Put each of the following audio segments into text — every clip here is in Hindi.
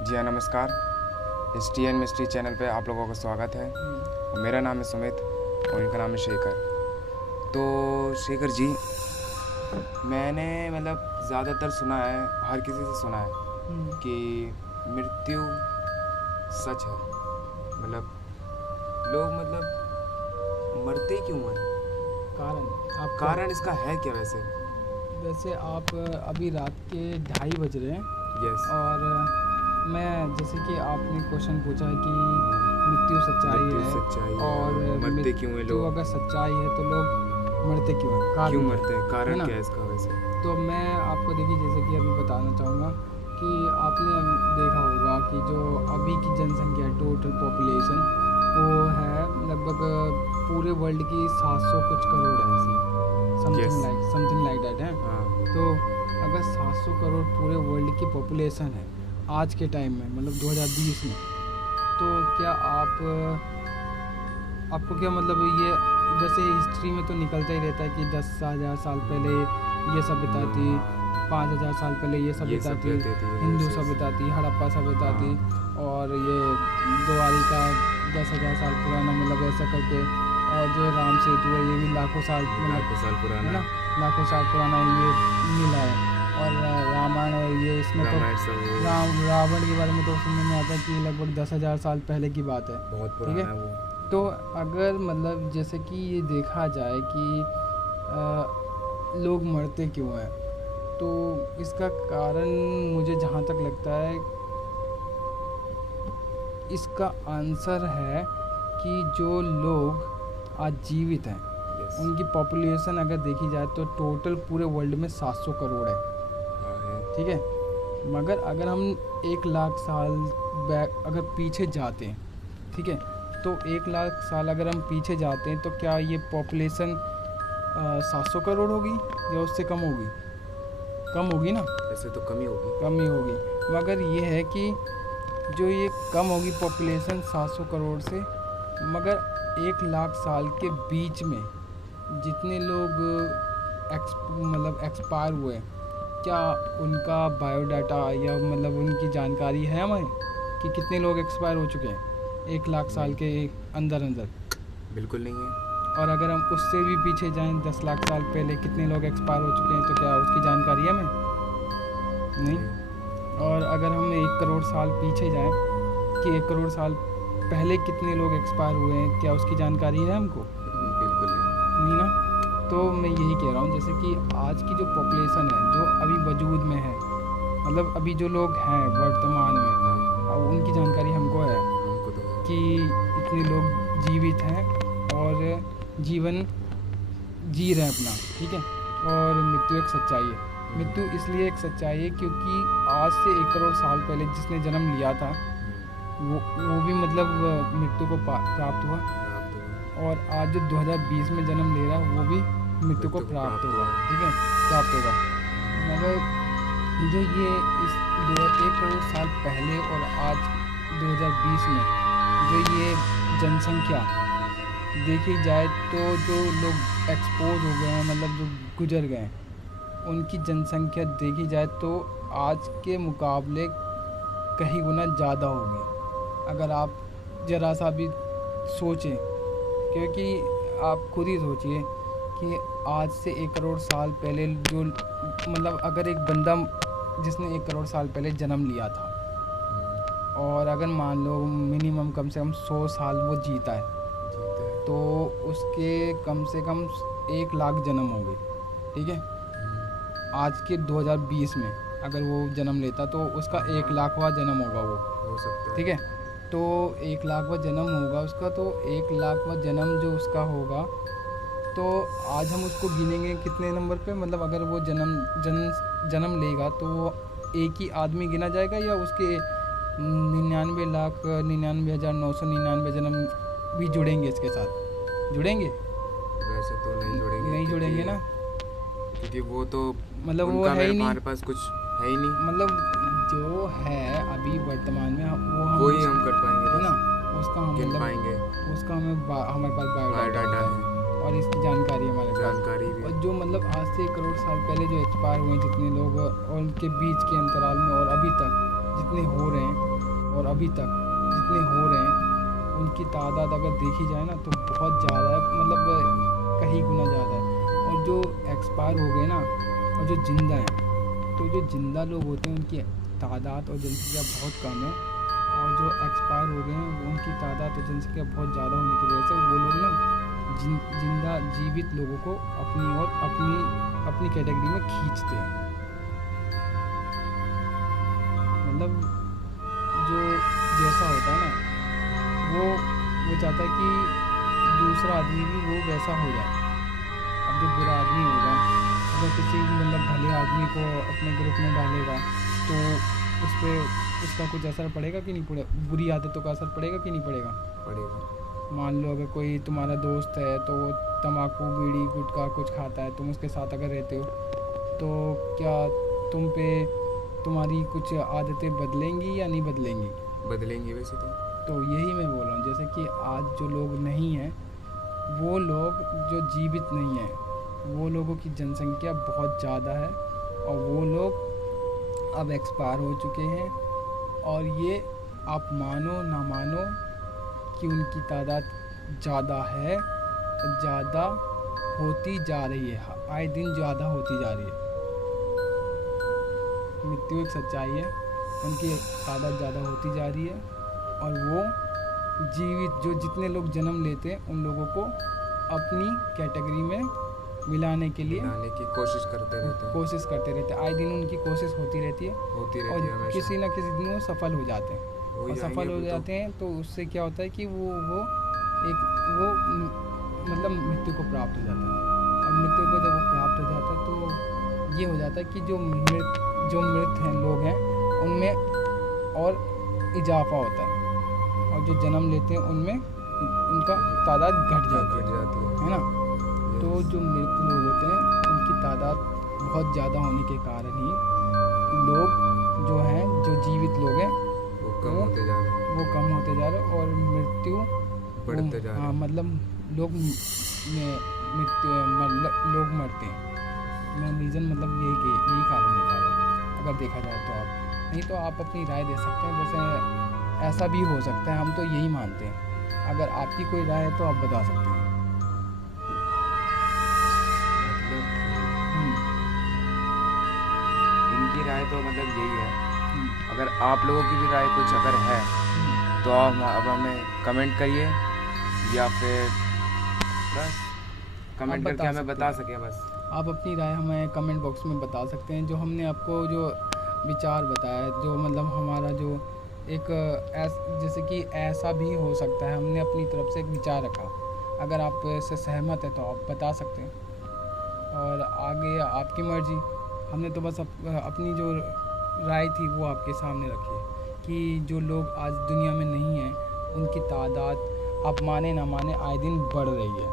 जी हाँ, नमस्कार। S T N mystery channel पे आप लोगों का स्वागत है। और मेरा नाम है सुमित और इनका नाम है शेखर। तो शेखर जी, मैंने मतलब ज़्यादातर सुना है, हर किसी से सुना है कि मृत्यु सच है। मतलब लोग मरते क्यों हैं? कारण इसका है क्या वैसे? वैसे आप अभी रात के 2:30 बज रहे हैं यस। और मैं जैसे कि आपने क्वेश्चन पूछा है कि मृत्यु सच्चाई है और मरते क्यों हैं मृत्यु लोग? अगर सच्चाई है तो लोग मरते क्यों हैं? कारण क्यों क्या है? मरते हैं? है कारण ना? क्या है इसका वैसे? तो मैं आपको देखिए जैसे कि अभी बताना चाहूँगा कि आपने देखा होगा कि जो अभी की जनसंख्या है, टोटल पॉपुलेशन, वो है लगभग पूरे वर्ल्ड की 700 कुछ करोड़ है ऐसी Yes. समथिंग लाइक दैट है। हाँ। तो अगर 700 करोड़ पूरे वर्ल्ड की पॉपुलेशन है आज के टाइम में, मतलब 2020 में, तो क्या आपको क्या मतलब ये जैसे हिस्ट्री में तो निकलता ही रहता है कि 10,000 साल पहले ये सभ्यता थी, 5,000 साल पहले ये सभ्यता थी, हिंदू सभ्यता थी, हड़प्पा सभ्यता थी, और ये द्वारिका 10,000 साल पुराना, मतलब ऐसा करके, और जो राम सेतु है ये भी लाखों साल पुराना है ना, लाखों साल पुराना ये मिला है। और रामायण और ये इसमें तो रावण के बारे में तो सुनने में आता है कि लगभग 10,000 साल पहले की बात है। बहुत ठीक है। पुराना है वो। तो अगर मतलब जैसे कि ये देखा जाए कि लोग मरते क्यों हैं, तो इसका कारण मुझे जहाँ तक लगता है, इसका आंसर है कि जो लोग आज जीवित हैं उनकी पॉपुलेशन अगर देखी जाए तो टोटल पूरे वर्ल्ड में 700 करोड़ है। ठीक है। मगर अगर हम 1 लाख साल बैक अगर पीछे जाते हैं, ठीक है, तो 1 लाख साल अगर हम पीछे जाते हैं तो क्या ये पॉपुलेशन 700 करोड़ होगी या उससे कम होगी? कम होगी ना। ऐसे तो कम ही होगी। मगर ये है कि जो ये कम होगी पॉपुलेशन 700 करोड़ से, मगर 1 लाख साल के बीच में जितने लोग एक्सपायर हुए, क्या उनका बायोडाटा या मतलब उनकी जानकारी है हमें कि कितने लोग एक्सपायर हो चुके हैं 1 लाख साल के अंदर? बिल्कुल नहीं है। और अगर हम उससे भी पीछे जाएं 10 लाख साल पहले कितने लोग एक्सपायर हो चुके हैं, तो क्या उसकी जानकारी है हमें? नहीं। और अगर हम 1 करोड़ साल पीछे जाएं कि 1 करोड़ साल पहले कितने लोग एक्सपायर हुए हैं, क्या उसकी जानकारी है हमको? बिल्कुल नहीं ना। तो मैं यही कह रहा हूँ जैसे कि आज की जो पॉपुलेशन है जो अभी वजूद में है, मतलब अभी जो लोग हैं वर्तमान में, अब उनकी जानकारी हमको है कि इतने लोग जीवित हैं और जीवन जी रहे हैं अपना। ठीक है। और मृत्यु एक सच्चाई है। मृत्यु इसलिए एक सच्चाई है क्योंकि आज से 1 करोड़ साल पहले जिसने जन्म लिया था वो भी मतलब मृत्यु को प्राप्त हुआ, और आज जो 2020 में जन्म ले रहा है वो भी मृत्यु को प्राप्त होगा। ठीक है, प्राप्त होगा। मगर जो ये इस 1 करोड़ साल पहले और आज 2020 में जो ये जनसंख्या देखी जाए तो जो लोग एक्सपोज हो गए हैं, मतलब जो गुजर गए हैं, उनकी जनसंख्या देखी जाए तो आज के मुकाबले कहीं गुना ज़्यादा होगी। अगर आप ज़रा सा भी सोचें, क्योंकि आप खुद ही सोचिए कि आज से 1 करोड़ साल पहले जो मतलब अगर एक बंदा जिसने 1 करोड़ साल पहले जन्म लिया था, और अगर मान लो मिनिमम कम से कम 100 साल वो जीता है, तो उसके कम से कम 1 लाख जन्म हो गए। ठीक है। आज के 2020 में अगर वो जन्म लेता तो उसका 1 लाखवां जन्म होगा वो, हो सकता है। ठीक है। तो 1 लाखवां जन्म होगा उसका, तो 1 लाखवां जन्म जो उसका होगा, तो आज हम उसको गिनेंगे कितने नंबर पे, मतलब अगर वो जन्म लेगा तो वो एक ही आदमी गिना जाएगा या उसके 99,99,999 जन्म भी जुड़ेंगे इसके साथ? जुड़ेंगे? वैसे तो नहीं जुड़ेंगे ना, क्योंकि वो तो मतलब वो उनका है ही नहीं, हमारे पास कुछ है ही नहीं। मतलब जो है अभी वर्तमान में वो ही हम कर पाएंगे, है ना, उसका हम गिन मतलब पाएंगे। उसका हमारे पास बायोडाटा है और इसकी जानकारी हमारे पास। जानकारी भी। और जो मतलब आज से 1 करोड़ साल पहले जो एक्सपायर हुए जितने लोग, और उनके बीच के अंतराल में और अभी तक जितने हो रहे हैं और अभी तक जितने हो रहे हैं उनकी तादाद अगर देखी जाए ना तो बहुत ज़्यादा है, मतलब कहीं गुना ज़्यादा है। और जो एक्सपायर हो गए ना और जो जिंदा हैं, तो जो जिंदा लोग होते हैं उनकी तादाद और जनसंख्या बहुत कम है, और जो एक्सपायर हो गए हैं उनकी तादाद और जनसंख्या बहुत ज़्यादा होने की वजह से वो लोग ना जिंदा जीवित लोगों को अपनी ओर अपनी कैटेगरी में खींचते हैं। मतलब जो जैसा होता है ना वो चाहता है कि दूसरा आदमी भी वो वैसा हो जाए। अब जो बुरा आदमी होगा अगर किसी मतलब भले आदमी को अपने ग्रुप में डालेगा तो उस पर उसका कुछ असर पड़ेगा कि नहीं पड़ेगा, बुरी आदतों का असर पड़ेगा कि नहीं पड़ेगा? पड़ेगा। मान लो अगर कोई तुम्हारा दोस्त है तो वो तम्बाकू बीड़ी गुटखा कुछ खाता है, तुम उसके साथ अगर रहते हो तो क्या तुम पे तुम्हारी कुछ आदतें बदलेंगी या नहीं बदलेंगी? बदलेंगी वैसे तो यही मैं बोल रहा हूँ, जैसे कि आज जो लोग नहीं हैं वो लोग जो जीवित नहीं हैं वो लोगों की जनसंख्या बहुत ज़्यादा है और वो लोग अब एक्सपायर हो चुके हैं। और ये आप मानो ना मानो कि उनकी तादाद ज़्यादा है, ज़्यादा होती जा रही है, आए दिन ज़्यादा होती जा रही है। मृत्यु एक सच्चाई है, उनकी तादाद ज़्यादा होती जा रही है और वो जीवित जो जितने लोग जन्म लेते हैं उन लोगों को अपनी कैटेगरी में मिलाने के लिए की कोशिश करते रहते हैं। आए दिन उनकी कोशिश होती रहती है और किसी न किसी दिन वो सफल हो जाते हैं और सफल हो जाते हैं तो उससे क्या होता है कि वो मतलब मृत्यु को प्राप्त हो जाता है। और मृत्यु को जब वो प्राप्त हो जाता है तो ये हो जाता है कि जो मृत हैं लोग हैं उनमें और इजाफा होता है और जो जन्म लेते हैं उनमें उनका तादाद घट जाती है ना। तो जो मृत लोग होते हैं उनकी तादाद बहुत ज़्यादा होने के कारण ही लोग जो हैं जो जीवित लोग हैं वो कम होते जा रहे हैं और मृत्यु बढ़ते जा रहे हैं। हाँ, मतलब लोग लोग मरते हैं। मैं रीज़न मतलब यही कारण निकाल रहा है अगर देखा जाए तो। आप नहीं तो आप अपनी राय दे सकते हैं, वैसे ऐसा भी हो सकता है, हम तो यही मानते हैं। अगर आपकी कोई राय है तो आप बता सकते हैं। इनकी राय तो मतलब यही है, अगर आप लोगों की भी राय कुछ अगर है तो अब हमें कमेंट करिए या फिर बस कमेंट करके हमें बता सकें। बस आप अपनी राय हमें कमेंट बॉक्स में बता सकते हैं। जो हमने आपको जो विचार बताया, जो मतलब हमारा जो एक जैसे कि ऐसा भी हो सकता है, हमने अपनी तरफ से एक विचार रखा। अगर आप इससे सहमत हैं तो आप बता सकते हैं और आगे आपकी मर्जी। हमने तो बस अपनी जो राय थी वो आपके सामने रखी है कि जो लोग आज दुनिया में नहीं हैं उनकी तादाद आप माने ना माने आए दिन बढ़ रही है,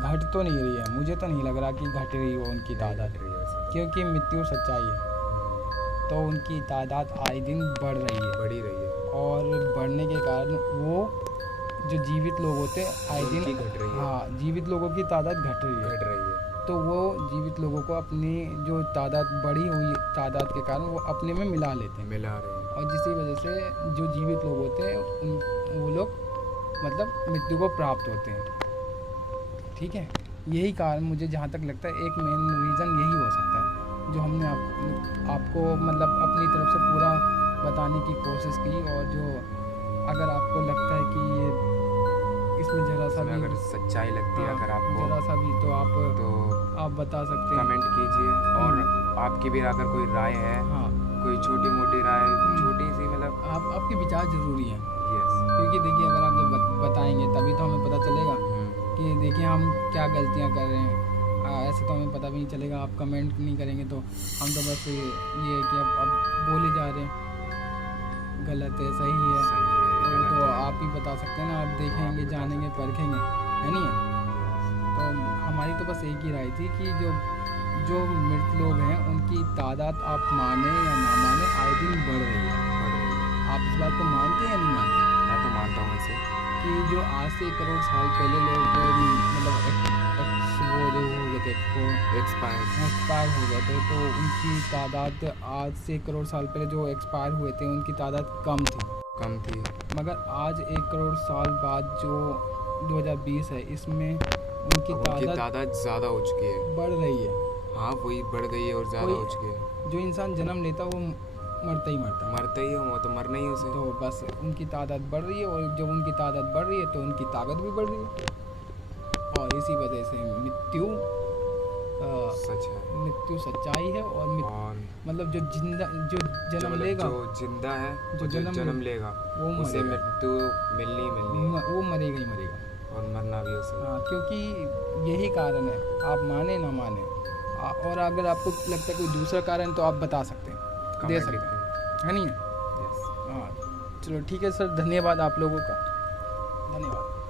घट तो नहीं रही है। मुझे तो नहीं लग रहा कि घट रही हो उनकी तादाद, क्योंकि मृत्यु सच्चाई है। तो उनकी तादाद आए दिन बढ़ी रही है और बढ़ने के कारण वो जो जीवित लोग होते हैं आए दिन घट रही है। हाँ, जीवित लोगों की तादाद घट रही है। तो वो जीवित लोगों को अपनी जो तादाद बढ़ी हुई तादाद के कारण वो अपने में मिला लेते हैं और जिसकी वजह से जो जीवित लोग होते हैं वो लोग मतलब मृत्यु को प्राप्त होते हैं। ठीक है, यही कारण मुझे जहाँ तक लगता है एक मेन रीज़न यही हो सकता है जो हमने आपको मतलब अपनी तरफ से पूरा बताने की कोशिश की। और जो अगर आपको लगता है कि ये इसमें ज़रा सा भी अगर सच्चाई लगती है, अगर आपको ज़रा सा भी तो आप बता सकते हैं, कमेंट कीजिए। और आपकी भी अगर कोई राय है, हाँ, कोई छोटी मोटी राय, छोटी सी मतलब आपके विचार ज़रूरी हैं। यस, क्योंकि देखिए अगर आप जब बताएंगे तभी तो हमें पता चलेगा कि देखिए हम क्या गलतियाँ कर रहे हैं। ऐसे तो हमें पता भी नहीं चलेगा। आप कमेंट नहीं करेंगे तो हम तो बस ये है कि अब बोले जा रहे हैं गलत है सही है तो आप ही बता सकते हैं ना। आप देखेंगे, जानेंगे, परखेंगे, है नहीं है। तो हमारी तो बस एक ही राय थी कि जो मृत लोग हैं उनकी तादाद आप माने या ना माने आए दिन बढ़ रही है। आप इस बात को मानते हैं या नहीं मानते? मैं तो मानता हूँ वैसे कि जो आज से 1 करोड़ साल पहले लोग मतलब वो जो हो गए थे वो एक्सपायर हो गए थे, तो उनकी तादाद आज से 1 करोड़ साल पहले जो एक्सपायर हुए थे उनकी तादाद कम थी। मगर आज 1 करोड़ साल बाद जो 2020 है, इसमें उनकी तादाद ज़्यादा हो चुकी है, बढ़ रही है। हाँ, वही बढ़ गई है और ज़्यादा हो चुकी है। जो इंसान जन्म लेता वो मरता ही है, वो तो मरना ही है उसे। तो बस उनकी तादाद बढ़ रही है, और जब उनकी तादाद बढ़ रही है तो उनकी ताकत भी बढ़ रही है, और इसी वजह से मृत्यु सच है, मृत्यु सच्चाई है। और मतलब जो जन्म लेगा, जो जिंदा है, जो जन्म लेगा वो उसे मृत्यु मिलनी वो मरेगा ही मरेगा, और मरना भी उसे। हाँ, क्योंकि यही कारण है, आप माने ना माने। और अगर आपको लगता है कोई दूसरा कारण तो आप बता सकते हैं, दे सकते हैं, है नहीं? हाँ, चलो ठीक है सर, धन्यवाद आप लोगों का, धन्यवाद।